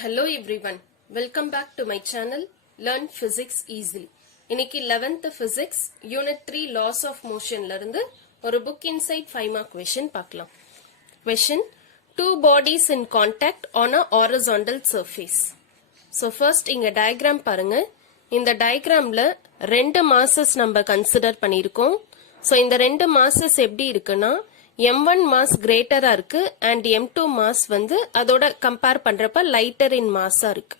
Hello everyone, welcome back to my channel Learn Physics Easily. இன்னைக்கு 11th Physics Unit 3 Laws of Motionல இருந்து ஒரு book inside 5 mark question பார்க்கலாம். Question: Two bodies in contact on a horizontal surface. So first இங்க diagram பாருங்க. இந்த diagramல ரெண்டு masses நம்ம consider பண்ணியிருக்கோம். So இந்த ரெண்டு masses எப்படி இருக்குன்னா M1 mass greater இருக்கு and M2 mass வந்து அதோட compare பண்றப்ப lighter in mass இருக்கு.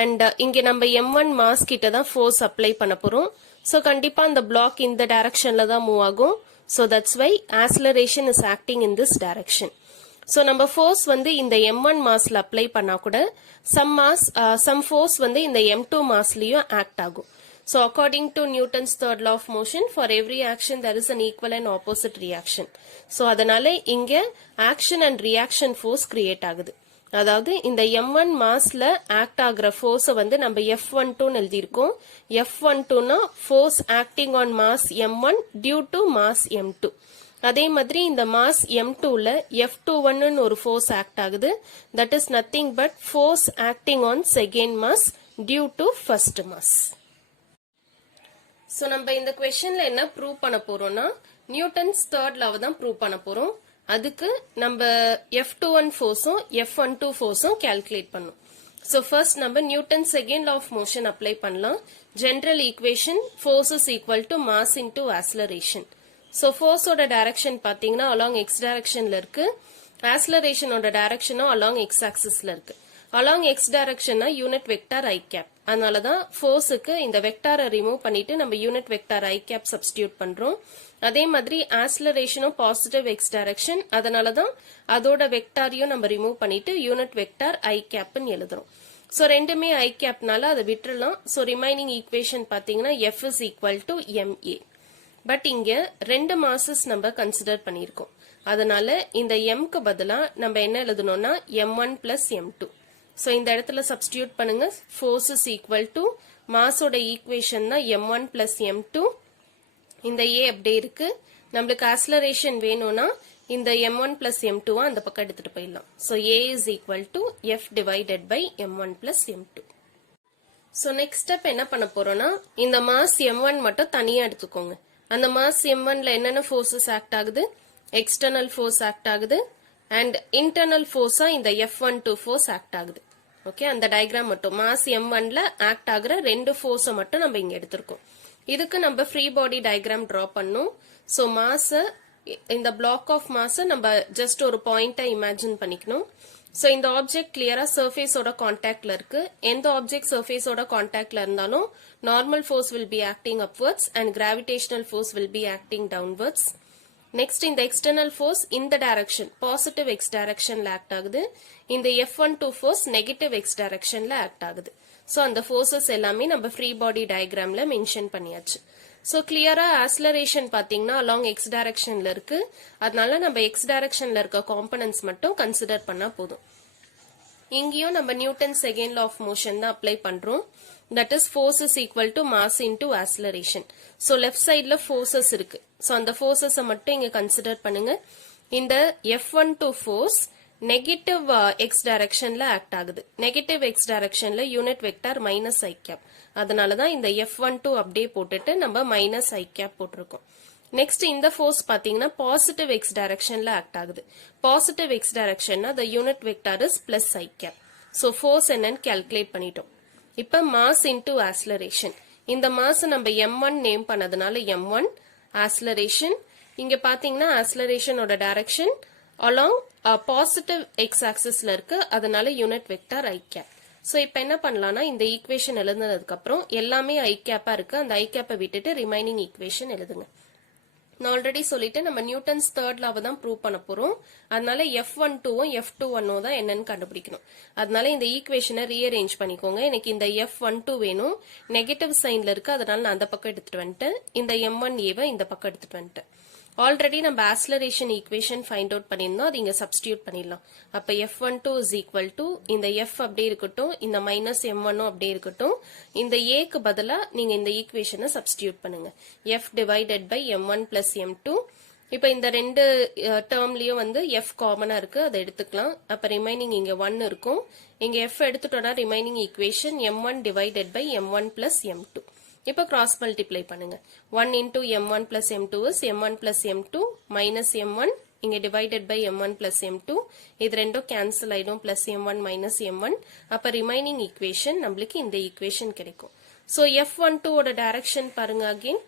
And இங்க நம்ம M1 mass கிட்ட தான் force apply பண்ண போறோம். So கண்டிப்பா அந்த block இந்த directionல தான் move ஆகும். So that's why acceleration is acting in this direction. So நம்ம force வந்து இந்த M1 massல apply பண்ணா கூட some force வந்து இந்த M2 massலயும் act ஆகும். So according to Newton's third law of motion, for every action there is an equal and opposite reaction. So அதனால இங்க action and reaction force create ஆகுது. அதாவது இந்த M1 massல act ஆகுற force வந்து நம்ம F12 ன்னு எழுதியிருக்கோம். F12 னா force acting on mass M1 due to mass M2. அதே மாதிரி இந்த mass M2ல F21 ன்னு ஒரு force act ஆகுது. That is nothing but force acting on second mass due to first mass. So நம்ம இந்த questionல என்ன prove பண்ண போறோம்னா Newton's third law தான் prove பண்ண போறோம். அதுக்கு நம்ம F21 forceம் F12 forceம் calculate பண்ணும். So first நம்ம Newton's second law of motion apply பண்ணலாம். General equation force is equal to mass into acceleration. So force ஓட direction பாத்தீங்கன்னா along x directionல இருக்கு. Acceleration ஓட direction along x axisல இருக்கு. Along x direction unit vector I cap. அதனாலதான் forceக்கு இந்த வெக்டாரை remove பண்ணிட்டு நம்ம unit vector I cap substitute பண்றோம். அதே மாதிரி ஆக்ஸலரேஷனும் பாசிட்டிவ் x டைரக்ஷன், அதனாலதான் அதோட வெக்டாரையும் நம்ம ரிமூவ் பண்ணிட்டு யூனிட் வெக்டார் I cap ன்னு எழுதுறோம். சோ ரெண்டுமே I capனால அதை விட்டுறலாம். சோ ரிமைனிங் ஈக்குவேஷன் பாத்தீங்கன்னா F is equal to ma. But இங்க ரெண்டு மாசஸ் நம்ம கன்சிடர் பண்ணிருக்கோம். அதனால இந்த mக்கு பதிலா நம்ம என்ன எழுதணும்னா m1 plus m2. So இந்த இடத்துல substitute பண்ணுங்க. Force is equal to mass ஓட equation தான் m1 plus m2. இந்த a அப்படியே இருக்கு. நம்மளுக்கு acceleration வேணும்னா இந்த m1 plus m2 அந்த பக்கம் எடுத்துட்டு போயிடலாம். So a is equal to f divided by m1 plus m2. So next step என்ன பண்ண போறோம்னா இந்த mass m1 மட்டும் தனியா எடுத்துக்கோங்க. அந்த mass m1ல என்னென்ன forces act ஆகுது? External force act ஆகுது and internal force இந்த F12 force act ஆகுது. ஓகே, அந்த டயக்ராம் மட்டும் மாஸ் M1ல ஆக்ட் ஆகுற ரெண்டு ஃபோர்ஸ் மட்டும் நம்ம இங்க எடுத்திருக்கோம். இதுக்கு நம்ம ஃப்ரீ பாடி டயக்ராம் டிரா பண்ணோம். சோ மாஸ் இந்த பிளாக் ஆஃப் மாஸ் நம்ம ஜஸ்ட் ஒரு பாயிண்டா இமேஜின் பண்ணிக்கணும். சோ இந்த ஆப்ஜெக்ட் கிளியரா சர்ஃபேஸோட கான்டாக்ட்ல இருக்கு. எந்த ஆப்ஜெக்ட் சர்ஃபேஸோட கான்டாக்ட்ல இருந்தாலும் normal force will be acting upwards and gravitational force will be acting downwards. Next இந்த எக்ஸ்டர்னல் ஃபோர்ஸ் இந்த டைரக்ஷன் பாசிட்டிவ் எக்ஸ் டைரக்ஷன்ல ஆக்ட் ஆகுது. இந்த F12 ஃபோர்ஸ் நெகட்டிவ் எக்ஸ் டைரக்ஷன்ல ஆக்ட் ஆகுது. சோ அந்த ஃபோர்சஸ் எல்லாமே நம்ம ஃப்ரீ பாடி டயக்ராம்ல மென்ஷன் பண்ணியாச்சு. சோ கிளியரா ஆக்ஸலரேஷன் பாத்தீங்கன்னா அலாங் எக்ஸ் டைரக்ஷன்ல இருக்கு. அதனால நம்ம எக்ஸ் டைரக்ஷன்ல இருக்க காம்பனன்ட்ஸ் மட்டும் கன்சிடர் பண்ணா போதும். இங்கேயும் நம்ம Newton second law of motion தான் அப்ளை பண்றோம். That is force is equal to mass into acceleration. So left sideல forces இருக்கு. So அந்த forces மட்டும் இங்க consider பண்ணுங்க. இந்த F12 force negative x directionல act ஆகுது. Negative x directionல unit vector minus I cap. அதனாலதான் இந்த F12 அப்படியே போட்டுட்டு நம்ம minus I cap போட்டிருக்கோம். Next இந்த force பாத்தீங்கன்னா positive x directionல act ஆகுது. Positive x directionனா the unit vector is plus I cap. So force என்னன்னு calculate பண்ணிட்டோம். இப்ப mass into acceleration. இந்த mass நம்ம m1 நேம் பண்ணதுனால m1 acceleration. இங்க பாத்தீங்கன்னா acceleration ஓட direction along positive x axisல இருக்கு. அதனால unit vector I cap. So இப்ப என்ன பண்ணலாம்னா இந்த ஈக்குவேஷன் எழுதுனதுக்கு அப்புறம் எல்லாமே I cap இருக்கு. அந்த I cap விட்டுட்டு ரிமைனிங் ஈக்குவேஷன் எழுதுங்க. நான் ஆல்ரெடி சொல்லிட்டு நம்ம நியூட்டன்ஸ் தேர்ட் லாவை தான் ப்ரூவ் பண்ண போறோம். அதனால F12ம் F21 தான் என்னன்னு கண்டுபிடிக்கணும். அதனால இந்த ஈக்குவேஷனை ரீஅரேஞ்ச் பண்ணிக்கோங்க. எனக்கு இந்த F12 வேணும், நெகட்டிவ் சைன்ல இருக்கு. அதனால நான் அந்த பக்கம் எடுத்துட்டு வந்துட்டேன். இந்த M1A இந்த பக்கம் எடுத்துட்டு வந்துட்டேன். ஆல்ரெடி நம்ம ஆக்ஸலரேஷன் ஈக்குவேஷன் ஃபைண்ட் அவுட் பண்ணியிருந்தோம். அது இங்க சப்ஸ்டிடியூட் பண்ணிடலாம். அப்ப F12 is equal to இந்த F அப்படியே இருக்கட்டும், இந்த மைனஸ் M1 அப்படியே இருக்கட்டும். இந்த Aக்கு பதிலா நீங்க இந்த ஈக்குவேஷனை சப்ஸ்டிடியூட் பண்ணுங்க. F divided by M1 plus M2. இப்போ இந்த ரெண்டு டேர்ம்லயும் வந்து எஃப் காமனா இருக்கு, அதை எடுத்துக்கலாம். அப்ப ரிமைனிங் இங்க 1 இருக்கும். இங்க எஃப் எடுத்துட்டோம்னா remaining equation m1 divided by m1 plus m2. இப்போ கிராஸ் மல்டிப்ளை பண்ணுங்க. 1 into m1 plus m2 is m1 plus m2 minus m1 இங்க divided by m1 plus m2. இது ரெண்டும் கேன்சல் ஆயிடும், பிளஸ் m1 மைனஸ் m1. அப்ப remaining equation நம்மளுக்கு இந்த equation கிடைக்கும். சோ f12 ஓட டைரக்ஷன் பாருங்க. அகைன்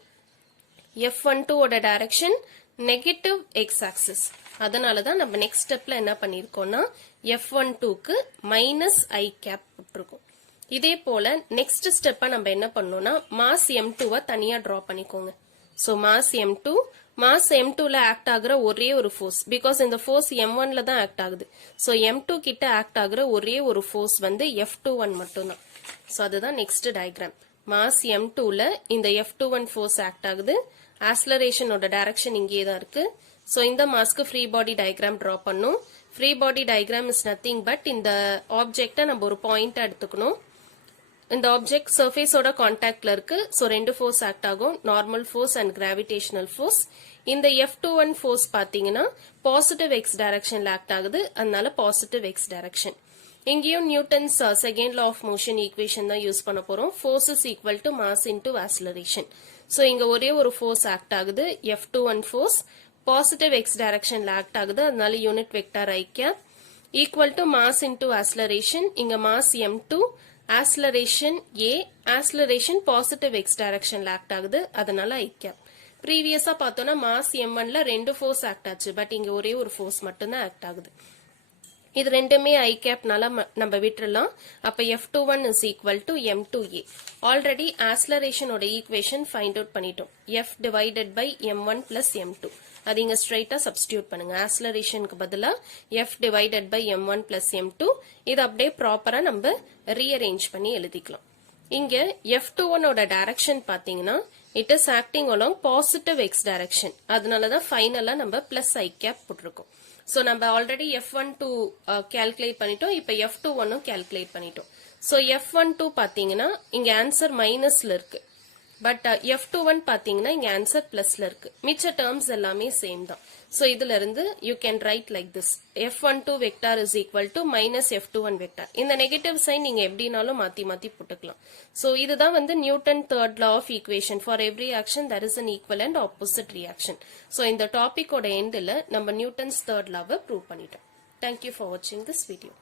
f12 ஓட டைரக்ஷன் நெகட்டிவ் எக்ஸ் ஆக்சிஸ். அதனாலதான் நம்ம நெக்ஸ்ட் ஸ்டெப்ல என்ன பண்ணிருக்கோம்னா f12க்கு மைனஸ் ஐ கேப் போட்டிருக்கோம். இதே போல நெக்ஸ்ட் ஸ்டெப்பா நம்ம என்ன பண்ணோம்னா மாஸ் m2 தனியா டிரா பண்ணிக்கோங்க. சோ மாஸ் m2ல ஆக்ட் ஆகுற ஒரே ஒரு ஃபோர்ஸ், பிகாஸ் இந்த ஃபோர்ஸ் m1ல தான் ஆக்ட் ஆகுது. சோ m2 கிட்ட ஆக்ட் ஆகுற ஒரே ஒரு ஃபோர்ஸ் வந்து f21 மட்டும்தான். சோ அதுதான் நெக்ஸ்ட் டயக்ராம். மாஸ் m2ல இந்த f21 ஃபோர்ஸ் ஆக்ட் ஆகுது. ஆக்ஸலரேஷனோட டைரக்ஷன் இங்கே தான் இருக்கு. சோ இந்த மாஸ்க்கு ஃப்ரீ பாடி டயக்ராம் டிரா பண்ணும். Free body diagram is nothing but இந்த ஆப்ஜெக்ட நம்ம ஒரு பாயிண்டா எடுத்துக்கணும். இந்த ஆப்ஜெக்ட் சர்ஃபேஸோட கான்டாக்ட்ல இருக்கு. சோ ரெண்டு ஃபோர்ஸ் ஆக்ட் ஆகும், normal force and gravitational force. இந்த f21 ஃபோர்ஸ் பாத்தீங்கன்னா பாசிட்டிவ் எக்ஸ் டைரக்ஷன்ல ஆக்ட் ஆகுது, அதனால பாசிட்டிவ் எக்ஸ் டைரக்ஷன். இங்கேயும் Newton's second law of motion equation தான் யூஸ் பண்ண போறோம். Force is equal to mass into acceleration. So இங்க ஒரே ஒரு ஃபோர்ஸ் ஆக்ட் ஆகுது, f21 ஃபோர்ஸ் பாசிட்டிவ் எக்ஸ் டைரக்ஷன்ல ஆக்ட் ஆகுது, அதனால unit vector i cap equal to mass into acceleration. இங்க mass m2, acceleration a, acceleration positive x டைரக்ஷன்ல act ஆகுது, அதனால ஐ கேப். ப்ரீவியஸா பார்த்தோம்னா மாஸ் m1ல ரெண்டு ஃபோர்ஸ் ஆக்ட் ஆச்சு, பட் இங்க ஒரே ஒரு ஃபோர்ஸ் மட்டும்தான் ஆக்ட் ஆகுது. இது ரெண்டுமே ஐ கேப்னால நம்ம விட்டுறலாம். அப்ப f21 is equal to m2a. Already ஆக்ஸலரேஷனோட ஈக்குவேஷன் ஃபைண்ட் அவுட் பண்ணிட்டோம். f divided by m1 plus m2. அது இங்க ஸ்ட்ரைட்டா சப்ஸ்டிடியூட் பண்ணுங்க. ஆக்ஸலரேஷனுக்கு பதிலா f divided by m1 plus m2. இது அப்படியே ப்ராப்பரா நம்ம ரீஅரேஞ்ச் பண்ணி எழுதிக்கலாம். இங்க f21 ஓட டைரக்ஷன் பாத்தீங்கன்னா it is acting along positive x direction, அதனாலதான் ஃபைனலா நம்ம பிளஸ் ஐ கேப் போட்டிருக்கோம். சோ நம்ம ஆல்ரெடி f12 கால்குலேட் பண்ணிட்டோம், இப்ப f21 கால்குலேட் பண்ணிட்டோம். சோ f12 பாத்தீங்கன்னா இங்க ஆன்சர் மைனஸ்ல இருக்கு, பட் f21 பாத்தீங்கன்னா இங்க ஆன்சர் பிளஸ்ல இருக்கு. மிச்ச டேர்ம்ஸ் எல்லாமே சேம் தான். சோ இதுல இருந்து you can write like this, f12 vector is equal to minus f21 vector. இந்த நெகட்டிவ் சைன் நீங்க எப்படினாலும் மாத்தி மாத்தி போட்டுக்கலாம். சோ இதுதான் வந்து Newton third law of equation. For every action there is an equal and opposite reaction. So இந்த டாபிக்கோட எண்ட்ல நம்ம நியூட்டன்ஸ் தேர்ட் லாவை ப்ரூவ் பண்ணிட்டோம். Thank you for watching this video.